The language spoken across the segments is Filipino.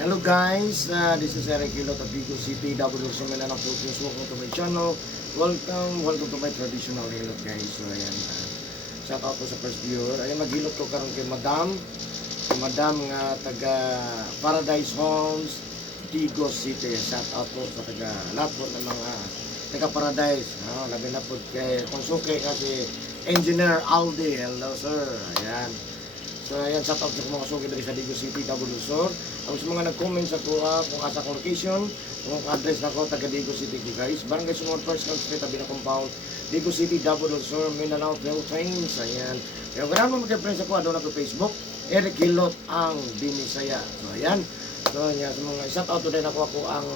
Hello guys, this is Eric Hilot of Vigo City, W. Sumena ng Philippines. Welcome to my channel. Welcome to my traditional hilot guys. So ayan, shout out po sa first viewer. Ayan, maghilot ko karon kay Madam nga taga Paradise Homes, Vigo City. Shout out po sa taga lahat po ng mga taga Paradise. Labi na po kay Konsuke kasi Engineer Aldi. Hello sir. Ayan. So ayan, shout out sa mga suki dari sa Vigo City, W. Sur. Ang sa mga nag-comment sa kuha kung asa kong location, kung address na ko, taga Vigo City ko guys. Barangay Sunod First Street, tabi na compound, Vigo City, W. Sur, Mindanao, Philippines. Ayan. Kaya maraming mag-friends ako, doon ako Facebook, Eric Hilot ang Binisaya. So ayan. So ayan, sa mga shout out din ako ang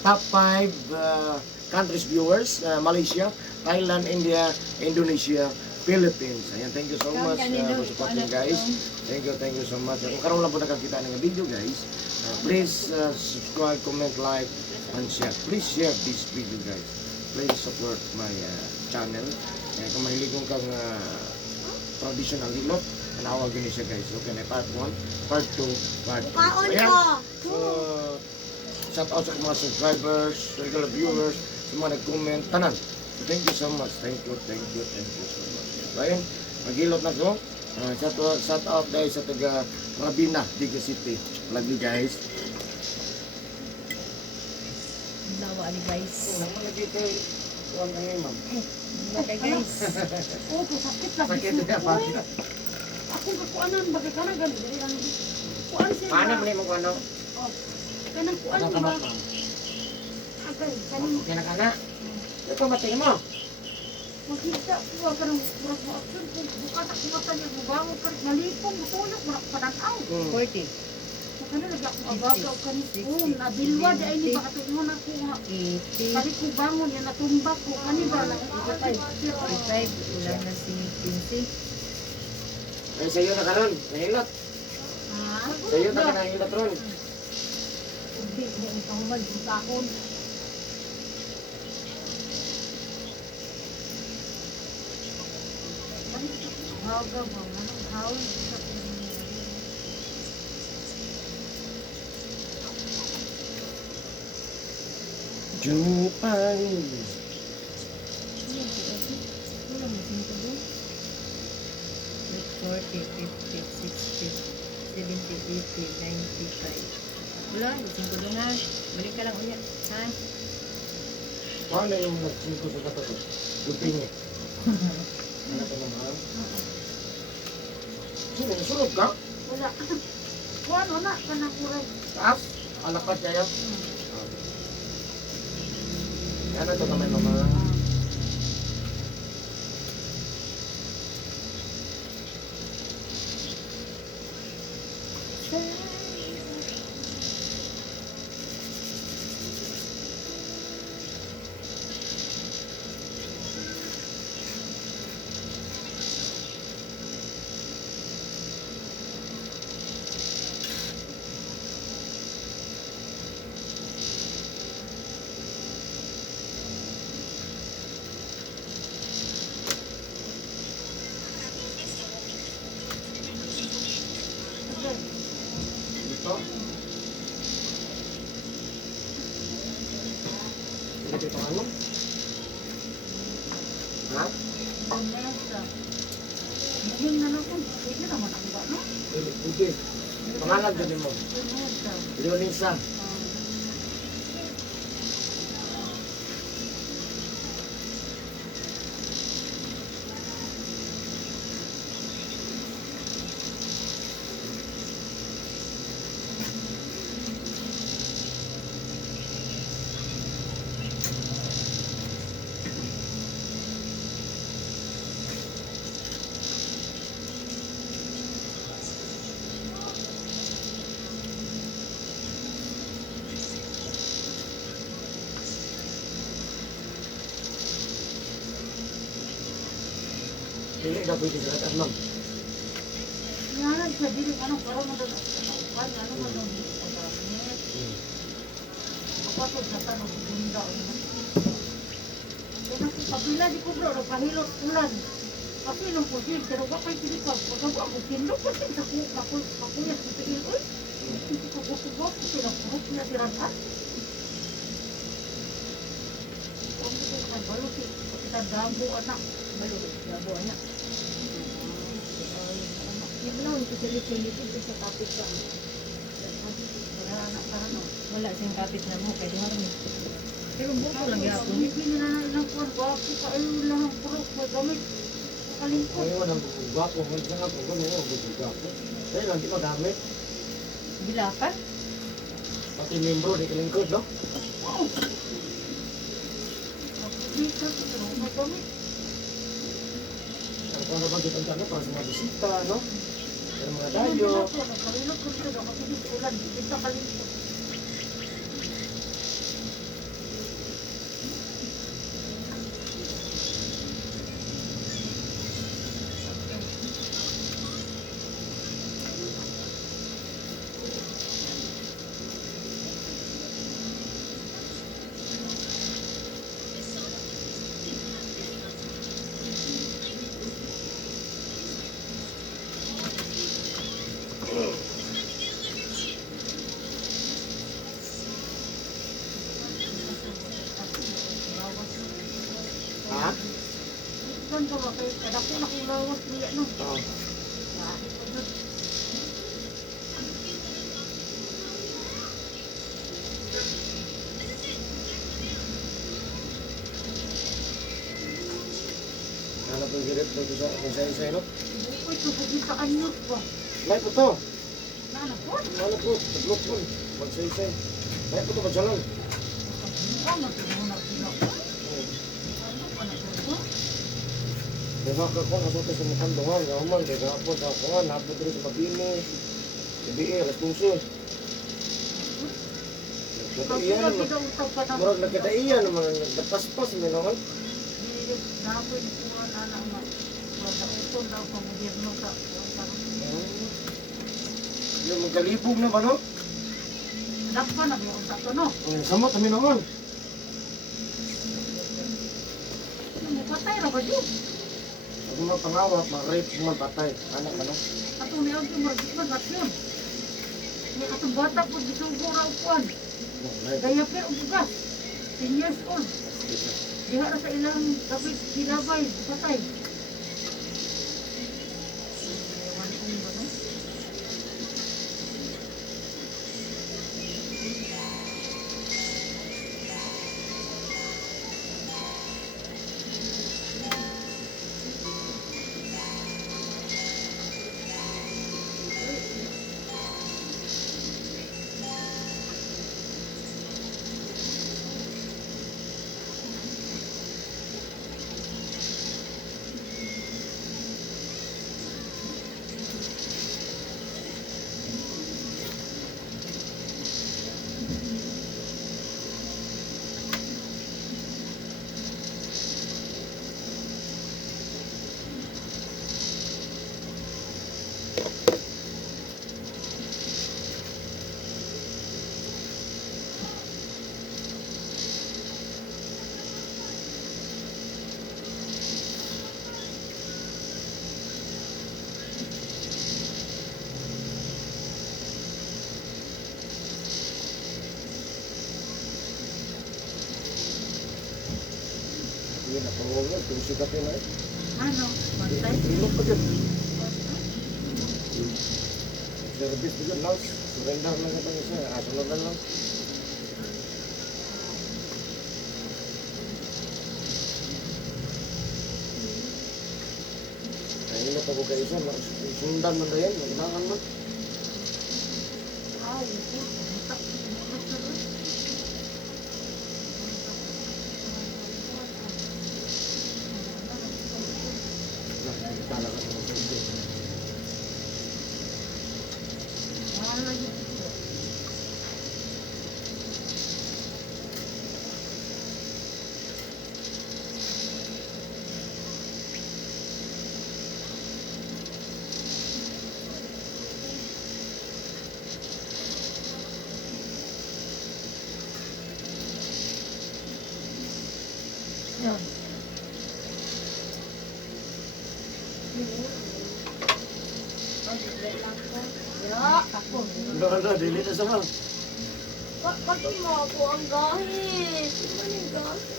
top 5 countries viewers, Malaysia, Thailand, India, Indonesia, Philippines. Ayan, thank you so much for supporting guys. Thank you so much. Kung karoon lang po nakakita ng video guys, please subscribe, comment, like, and share. Please share this video guys. Please support my channel. Kung mahilig kong traditional hilot, tanawag yun siya guys. Okay, na part 1, part 2, part 3. So, ayan. So, shout out sa mga subscribers, regular viewers, sa mga nag-comment, tanan. So, thank you so much. Thank you so much. So, ayan, maghilot na ko. Shout out guys sa taga Rabina, Vigo City. Love you guys. Lawa ni guys. Naman na dito, kuwan ka ngayon ma'am. Okay guys. Oh, sakit na. Sakit na pati. Ako kakuanan bagay kana gani diri ang kuan siya. Paano mo mo ano? Oh. Kanang kuan Ano ba? ka ma'am? Agay kanang Okay na kana. Ito matay mo. makita ko kanang murag mo action ko buka ta kumata niya bubango pa malipong butulok murag padang-aw. 40. Kana lagi ako abagaw kani ko nabilwa di ay ni bakatod mo na ko nga. 80. Kali ko bangon ya natumba ko kani ba na 45. Ulang na si 15. Ay sayo na karon, nahilot. Ah, Sayo na ka nahilot ron. hindi mo ikaw man sakon. Haga ba manong hawin sa Jupay. Ulang na 5 doon. 40, 50, 60, 70, 80, 95. Wala, 5 doon ha. Balik ka lang ulit. Ha? Paano yung nag-5 sa katulog? Dupingi. Ano ka naman? Sino, sunod ka? wala. Kuan wala kanang kuray. Taas? Alakad kayo? Ano ito naman naman? Ito? Hindi ito ano? Ha? Vanessa. Ngayon na lang kung pwede naman ang ba, no? Hindi. Pangalan din mo. Vanessa. Leonisa. Hindi na pwede sa lahat, ma'am. Yan, sa dili, anong karoon na doon? Ano na doon? Pag-amit. Kapatod na tanong si Gunda. Kaya naku, kapila di ko bro, pahilot ulan. Kasi nung pusin, pero bakay silikap. Pagkabo ako, tinlo ko sin sa kakuyas ko sa ilo. Hindi ko Gusto sila purok niya sirakan. Kung kita kabalo kita dabo anak. Balo, labo anak. Yung naon ko sa litin-litin ko sa kapit ka. Wala anak ka ano. Wala siyang kapit na mo, kaya duha rin. Pero buko lang yapon. Hindi na ilang kuwan. Wapo ka ayun lang ang purok. Magamit. Kalingkod. Ngayon ang gwapo, ngayon ang gwapo, ngayon ang gwapo. Kaya lang, di ko gamit. Bilakan? Pati membro, di kalingkod, no? Oo. Hindi ka pero magamit. Ang kung ano ba dito ang para sa mga bisita, no? Ang mga dayo. Nagkalilot ko dito. Kasi dito ulan. Dito kalingkod. Ha? Doon ko ba kayo? Kada ko nakulawas niya no. Oo. Bakit ko doon? Ano po yung girit dito sa isa-isa, no? Uy, tubugin sa anyos ba? May po to. Nana po? Ano po? Taglot po. Magsa-isa. May po to, magsalang. Ano na muna sila po? Ano pa na po? Diba ka kung nasuto sa mukhang dungan, yaman, di ka po sa kuhan, napot rin sa pabini, sabi'i, responso. Nagkataiyan Kapila naman, kita utang pa na. murag nagkataiyan naman, nagpaspas, may naman. Napoy ni kuhan anak na. Wala utong daw sa moderno sa Yung magkalibog na ba, no? Dakpa na meron sa to no. Samot, kami naman. Patay na ba yun? Pag mga pangawat, mga-rape, mga patay. Anak ka, no? Atong meron yung maragit at yun. May atong bata po gisugo raw kuhan. Kaya pero bugas. 10 years old. Diha na sa ilang kapit silabay, patay. Ewan ko ba no? Yun, napangawag, sikat yun, eh. Ano? Patay? Ilok pa dyan. Service pa dyan, Laos. Surrender lang ito isa, sunod na lang. Ayun na ako kayo isa, sundan man na yan, magnakan man. Ay, ito. Butak. Butak na rin. Tala ka sa mga service. Wala yun. Yan. Ya, ako. Ano, dili na sa ma'am. Patong mo ako ang gahit. Maning gahit.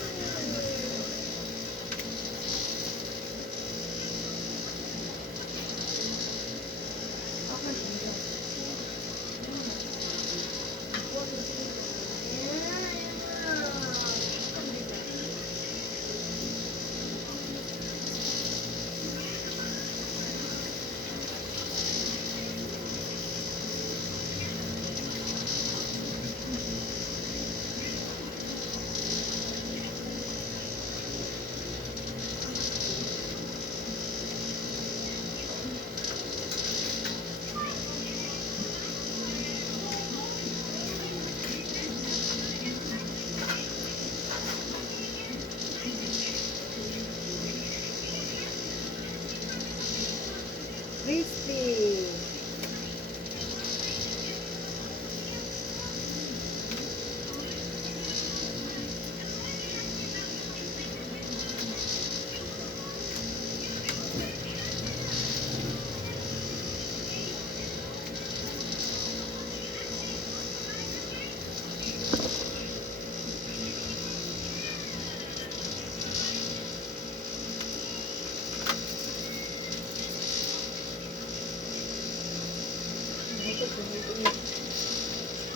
Crispy.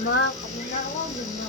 Ma, kami na ako. Ganda.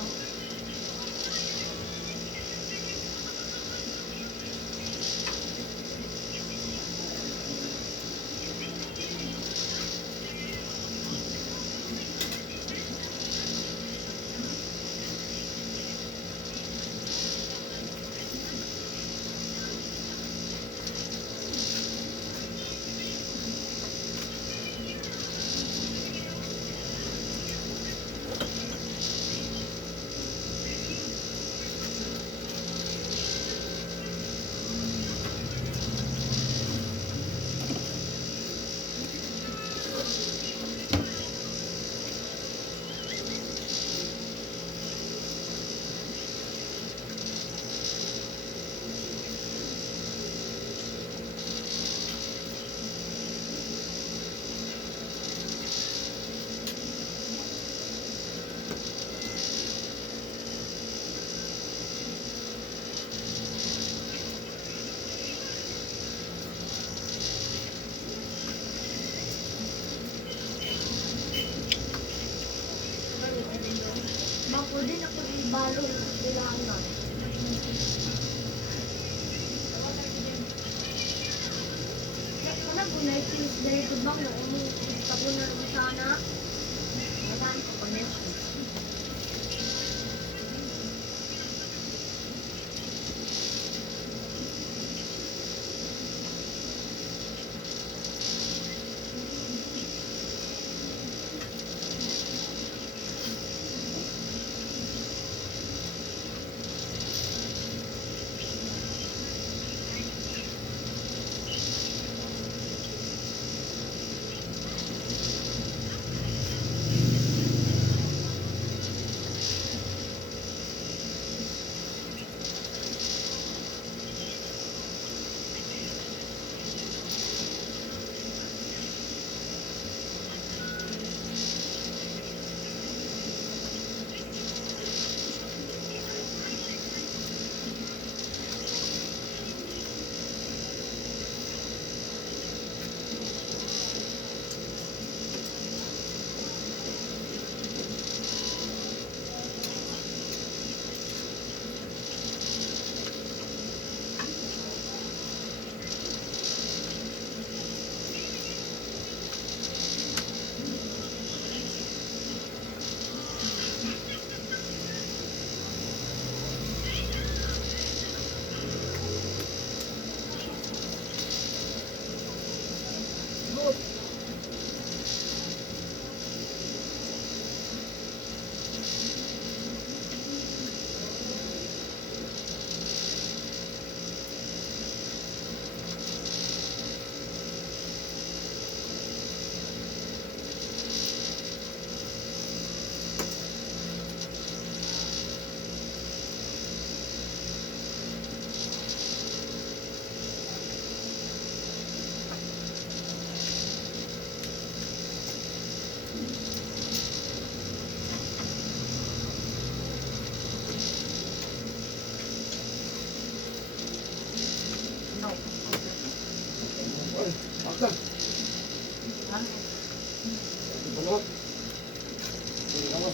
Ma, pwede na po ibalo yung kailangan. Wala po na Tuesday ito bang na tabo na naman sana. Wala ko connection.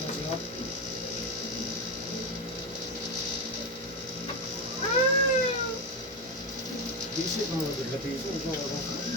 mo siya. Visit mo mga piso.